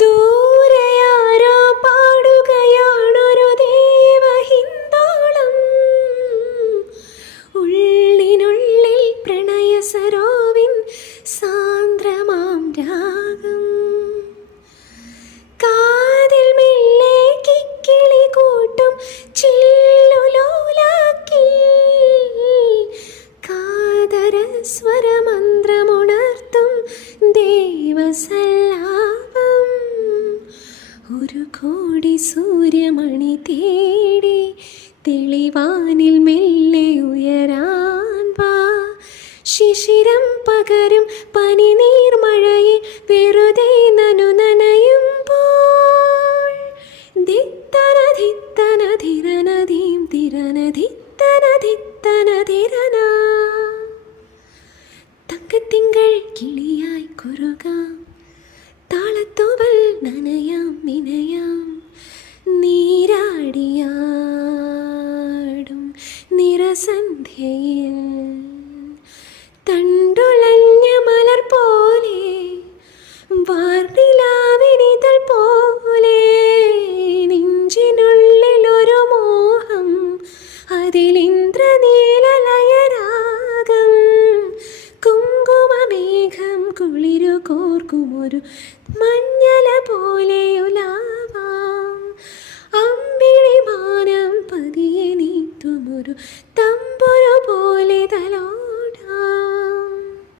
ദൂരെയാരോ പാടുകയാണൊരു ദേവഹിന്ദോളം. ഉള്ളിനുള്ളിൽ പ്രണയ സരോവിൻ സാന്ദ്രമാം രാഗം. കാതിൽ മെല്ലെ കിക്കിളി കൂട്ടും ചില്ലുലോലാക്കിൽ കാതര സ്വരമന്ത്രമുണർത്തും ദേവസല്ലാപം. ഒരു കോടി സൂര്യമണി തേടി തെളിവാനിൽ മെല്ലെ ഉയരാൻ വാ. ശിശിരം പകരും പനിനീർമഴയിൽ വെറുതെ നനയുമ്പോൾ ദിത്തനധിത്തനധിരനധീം തിരനധിത്തനധിത്തനധിരന. തങ്കത്തിങ്കൾ കിളിയായി കുറുകാം, താളത്തുവൽ നനയാം നിനയാം. നീരാടിയാടും നിറസന്ധ്യയിൽ